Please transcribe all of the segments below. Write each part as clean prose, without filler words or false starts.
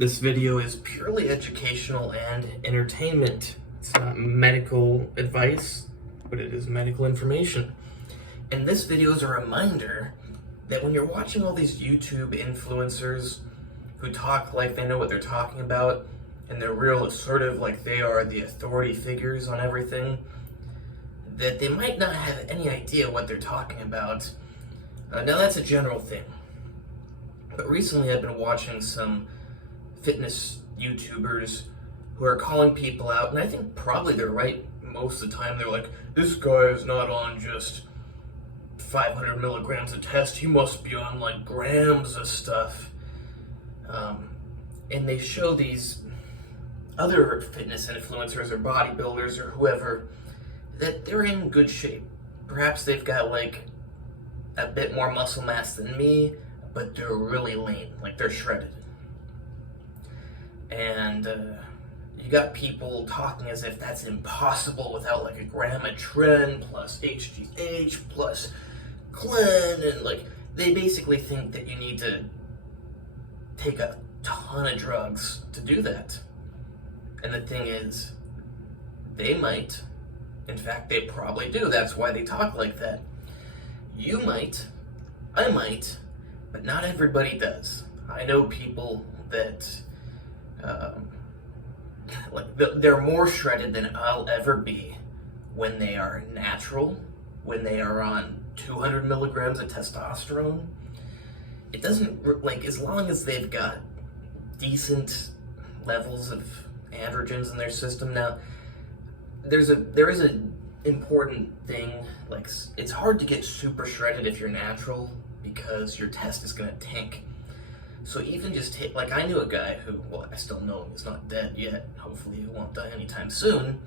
This video is purely educational and entertainment. It's not medical advice, but it is medical information. And this video is a reminder that when you're watching all these YouTube influencers who talk like they know what they're talking about, and they're real assertive like they are the authority figures on everything, that they might not have any idea what they're talking about. Now that's a general thing. But recently I've been watching some fitness YouTubers who are calling people out, and I think probably they're right most of the time. They're like, this guy is not on just 500 milligrams of test, he must be on like grams of stuff. And they show these other fitness influencers or bodybuilders or whoever that they're in good shape. Perhaps they've got like a bit more muscle mass than me, but they're really lean, like they're shredded. And you got people talking as if that's impossible without like a gram of tren plus HGH plus Clen, and like they basically think that you need to take a ton of drugs to do that. And the thing is, they might, in fact they probably do, that's why they talk like that. You might, I might, but not everybody does. I know people that they're more shredded than I'll ever be when they are natural, when they are on 200 milligrams of testosterone. It doesn't, like, as long as they've got decent levels of androgens in their system. Now, there is an important thing, like, it's hard to get super shredded if you're natural because your test is gonna tank. So even just take, like, I knew a guy who, well, I still know him, he's not dead yet, hopefully he won't die anytime soon.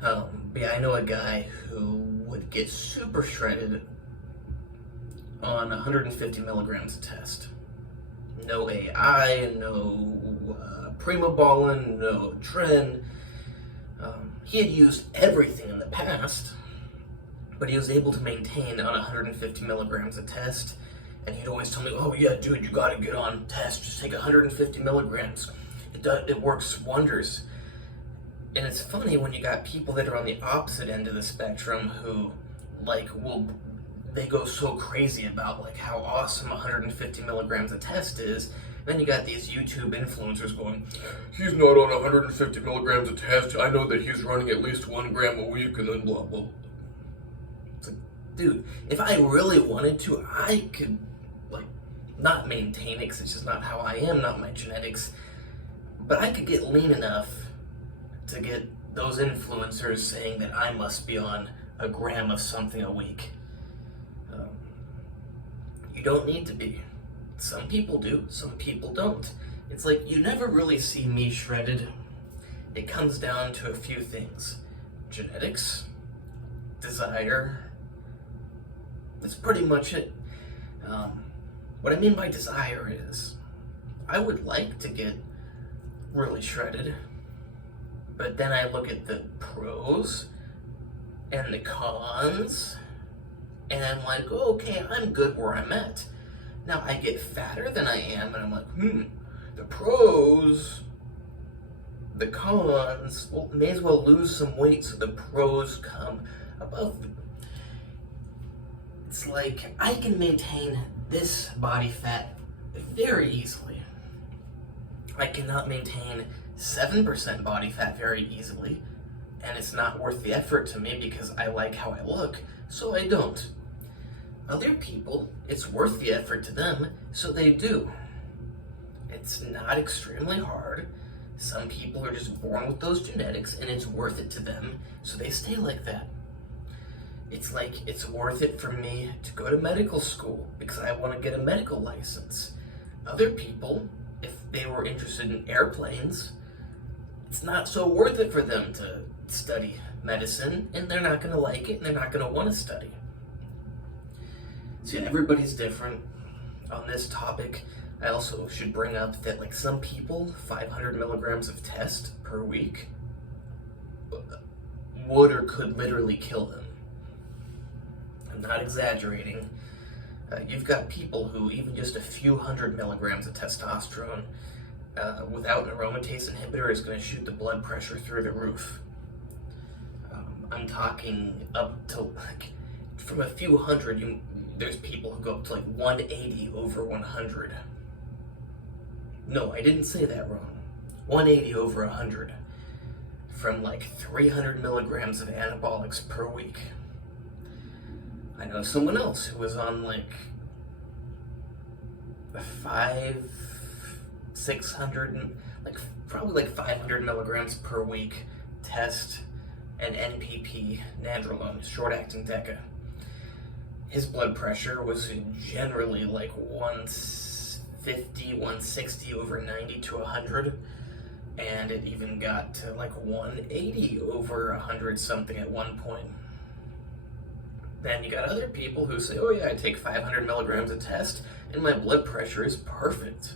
But yeah, I know a guy who would get super shredded on 150 milligrams of test. No AI, no primobolan, no tren. He had used everything in the past, but he was able to maintain on 150 milligrams of test. And he'd always tell me, oh yeah, dude, you gotta get on test. Just take 150 milligrams. It works wonders. And it's funny when you got people that are on the opposite end of the spectrum who, like, they go so crazy about, like, how awesome 150 milligrams of test is. Then you got these YouTube influencers going, he's not on 150 milligrams of test. I know that he's running at least 1 gram a week, and then blah, blah. It's like, dude, if I really wanted to, I could, like, not maintain it, because it's just not how I am, not my genetics, but I could get lean enough to get those influencers saying that I must be on a gram of something a week. You don't need to be. Some people do, some people don't. It's like, you never really see me shredded. It comes down to a few things. Genetics, desire. That's pretty much it. What I mean by desire is, I would like to get really shredded, but then I look at the pros and the cons, and I'm like, oh, okay, I'm good where I'm at. Now I get fatter than I am, and I'm like, the pros, the cons, well, may as well lose some weight so the pros come above them. It's like, I can maintain this body fat very easily. I cannot maintain 7% body fat very easily, and it's not worth the effort to me because I like how I look, so I don't. Other people, it's worth the effort to them, so they do. It's not extremely hard. Some people are just born with those genetics, and it's worth it to them, so they stay like that. It's like, it's worth it for me to go to medical school because I want to get a medical license. Other people, if they were interested in airplanes, it's not so worth it for them to study medicine, and they're not going to like it, and they're not going to want to study. So yeah, everybody's different on this topic. I also should bring up that, like, some people, 500 milligrams of test per week would or could literally kill them. I'm not exaggerating. You've got people who even just a few hundred milligrams of testosterone, without an aromatase inhibitor is going to shoot the blood pressure through the roof. I'm talking up to like from a few hundred. There's people who go up to like 180 over 100. No, I didn't say that wrong. 180 over 100 from like 300 milligrams of anabolics per week. I know someone else who was on like 600, like probably like 500 milligrams per week test and NPP, nandrolone, short-acting DECA. His blood pressure was generally like 150, 160 over 90 to 100, and it even got to like 180 over 100 something at one point. Then you got other people who say, oh yeah, I take 500 milligrams a test and my blood pressure is perfect.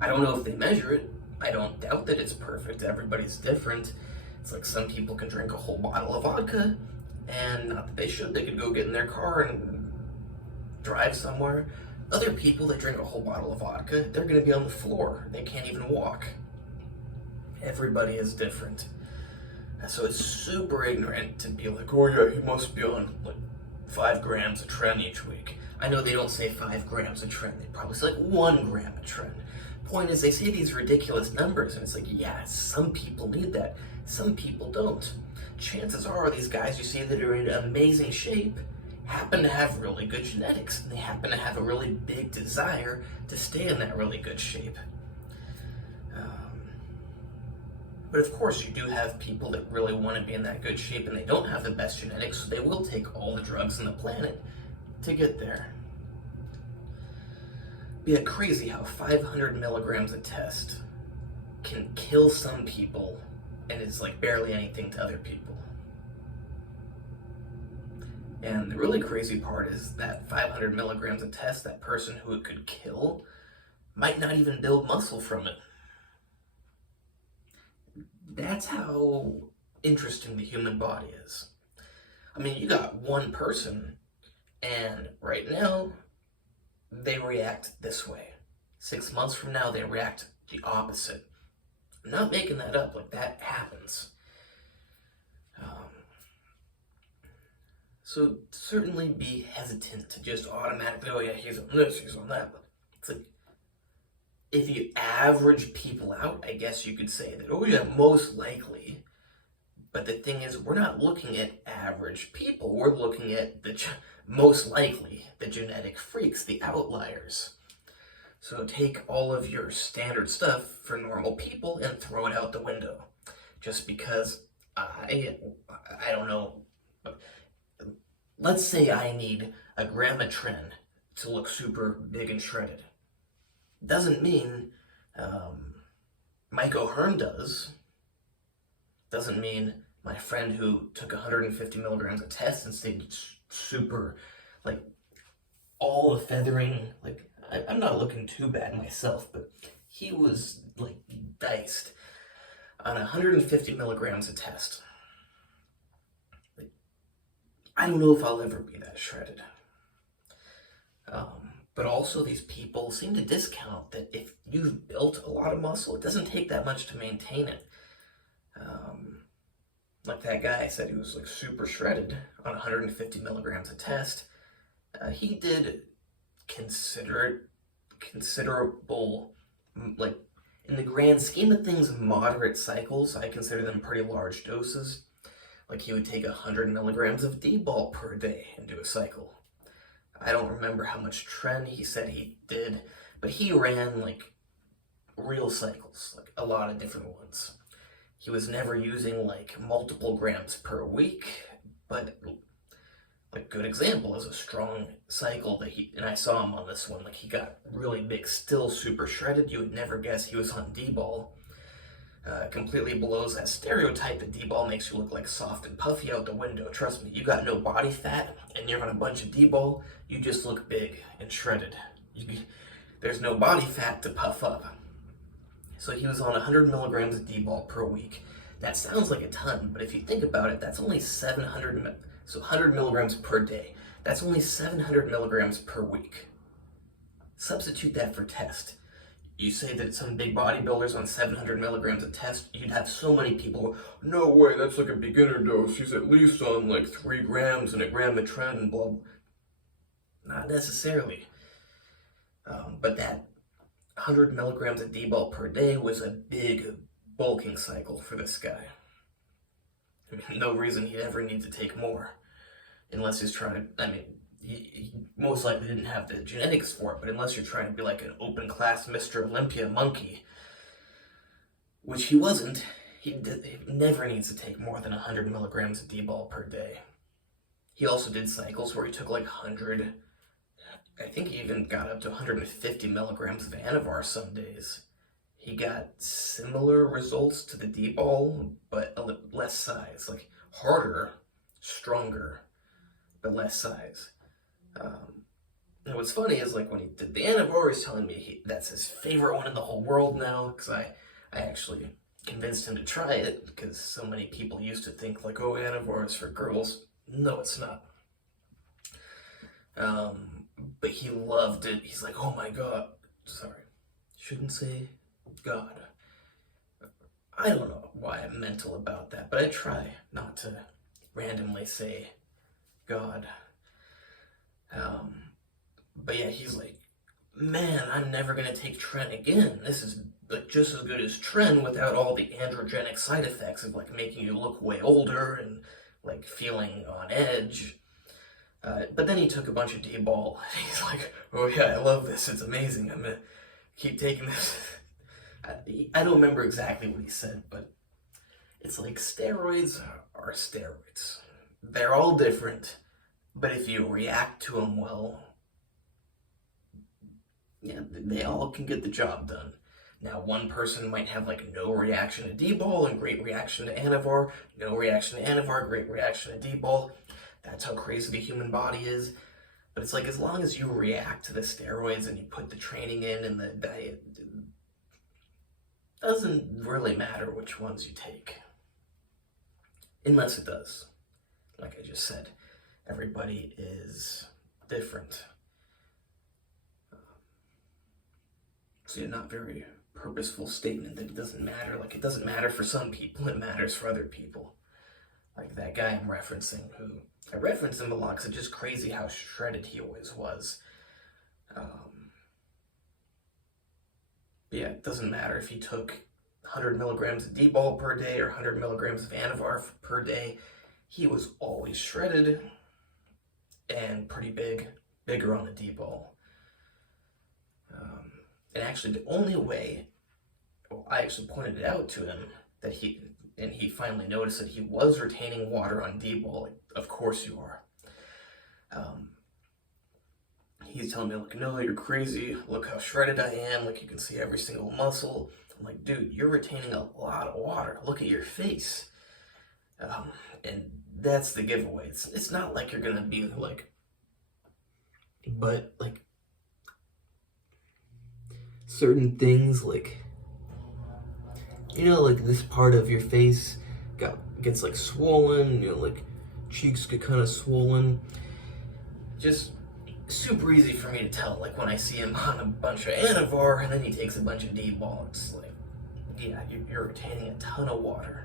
I don't know if they measure it. I don't doubt that it's perfect. Everybody's different. It's like some people can drink a whole bottle of vodka, and not that they should, they could go get in their car and drive somewhere. Other people that drink a whole bottle of vodka, they're gonna be on the floor. They can't even walk. Everybody is different. So it's super ignorant to be like, oh yeah, he must be on like 5 grams of tren each week. I know they don't say 5 grams of tren, they probably say like 1 gram of tren. Point is, they say these ridiculous numbers, and it's like, yeah, some people need that, some people don't. Chances are these guys you see that are in amazing shape happen to have really good genetics, and they happen to have a really big desire to stay in that really good shape. But of course, you do have people that really want to be in that good shape, and they don't have the best genetics, so they will take all the drugs on the planet to get there. Be crazy how 500 milligrams a test can kill some people and is like barely anything to other people. And the really crazy part is that 500 milligrams a test, that person who it could kill might not even build muscle from it. That's how interesting the human body is. I mean, you got one person, and right now, they react this way. 6 months from now, they react the opposite. I'm not making that up, like that happens. So certainly be hesitant to just automatically, oh yeah, he's on this, he's on that. But it's like, if you average people out, I guess you could say that, oh yeah, most likely. But the thing is, we're not looking at average people. We're looking at the most likely, the genetic freaks, the outliers. So take all of your standard stuff for normal people and throw it out the window. Just because I don't know. Let's say I need a gram of tren to look super big and shredded. Doesn't mean Mike O'Hearn does. Doesn't mean my friend who took 150 milligrams of test and stayed super, like, all the feathering, like, I'm not looking too bad myself, but he was, like, diced on 150 milligrams of test. Like, I don't know if I'll ever be that shredded. But also these people seem to discount that if you've built a lot of muscle, it doesn't take that much to maintain it. Like that guy said, he was like super shredded on 150 milligrams of test. He did considerable, like in the grand scheme of things, moderate cycles. I consider them pretty large doses. Like he would take 100 milligrams of D-ball per day and do a cycle. I don't remember how much tren he said he did, but he ran like real cycles, like a lot of different ones. He was never using like multiple grams per week, but like good example is a strong cycle that and I saw him on this one, like he got really big, still super shredded. You would never guess he was on D-ball. Completely blows that stereotype that D-ball makes you look like soft and puffy out the window. Trust me, you got no body fat and you're on a bunch of D-ball, you just look big and shredded. There's no body fat to puff up. So he was on 100 milligrams of D-ball per week. That sounds like a ton, but if you think about it, that's only 100 milligrams per day. That's only 700 milligrams per week. Substitute that for test. you say that some big bodybuilders on 700 milligrams a test, you'd have so many people, no way, that's like a beginner dose. He's at least on like 3 grams and a gram of tren and blah, blah. Not necessarily. But that 100 milligrams of D-ball per day was a big bulking cycle for this guy. I mean, no reason he'd ever need to take more. Unless he's trying to, I mean, he most likely didn't have the genetics for it, but unless you're trying to be like an open class Mr. Olympia monkey, which he wasn't, he never needs to take more than 100 milligrams of D-ball per day. He also did cycles where he took like 100, I think he even got up to 150 milligrams of Anavar some days. He got similar results to the D-ball, but less size, like harder, stronger, but less size. And what's funny is like when he did the Anavar, he's telling me that's his favorite one in the whole world now, because I actually convinced him to try it, because so many people used to think like, oh, Anavar is for girls. No, it's not. But he loved it. He's like, oh my God. Sorry, shouldn't say God. I don't know why I'm mental about that, but I try not to randomly say God. But yeah, he's like, man, I'm never gonna take tren again. This is like just as good as tren without all the androgenic side effects of like making you look way older and like feeling on edge. But then he took a bunch of D-ball and he's like, oh yeah, I love this, it's amazing, I'm gonna keep taking this. I don't remember exactly what he said, but it's like steroids are steroids. They're all different, but if you react to them well, yeah, they all can get the job done. Now, one person might have like no reaction to D-ball and great reaction to Anavar, no reaction to Anavar, great reaction to D-ball. That's how crazy the human body is. But it's like as long as you react to the steroids and you put the training in and the diet, it doesn't really matter which ones you take. Unless it does. Like I just said, everybody is different. So yeah, not very purposeful statement that it doesn't matter. Like it doesn't matter for some people, it matters for other people. Like that guy I'm referencing, who I reference him a lot because it's just crazy how shredded he always was. Yeah, it doesn't matter if he took 100 milligrams of D-ball per day or 100 milligrams of Anavar per day. He was always shredded and pretty big, bigger on the D-ball. And actually the only way, well, I actually pointed it out to him that he finally noticed that he was retaining water on D-ball. Like, of course you are. He's telling me, like, no, you're crazy. Look how shredded I am. Like, you can see every single muscle. I'm like, dude, you're retaining a lot of water. Look at your face. And that's the giveaway. It's not like you're gonna be like, but like certain things, like, you know, like this part of your face gets like swollen, you know, like cheeks get kind of swollen. Just super easy for me to tell, like when I see him on a bunch of Anavar and then he takes a bunch of D-ball, it's like, yeah, you're retaining a ton of water.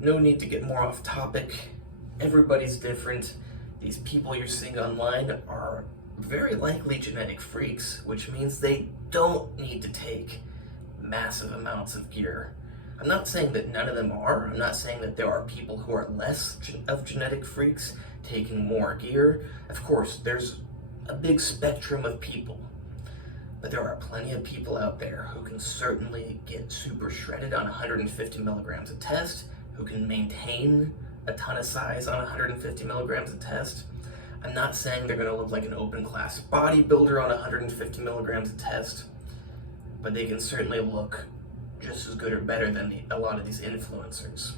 No need to get more off topic. Everybody's different. These people you're seeing online are very likely genetic freaks, which means they don't need to take massive amounts of gear. I'm not saying that none of them are. I'm not saying that there are people who are less of genetic freaks taking more gear. Of course, there's a big spectrum of people, but there are plenty of people out there who can certainly get super shredded on 150 milligrams a test, who can maintain a ton of size on 150 milligrams a test. I'm not saying they're going to look like an open class bodybuilder on 150 milligrams a test, but they can certainly look just as good or better than a lot of these influencers.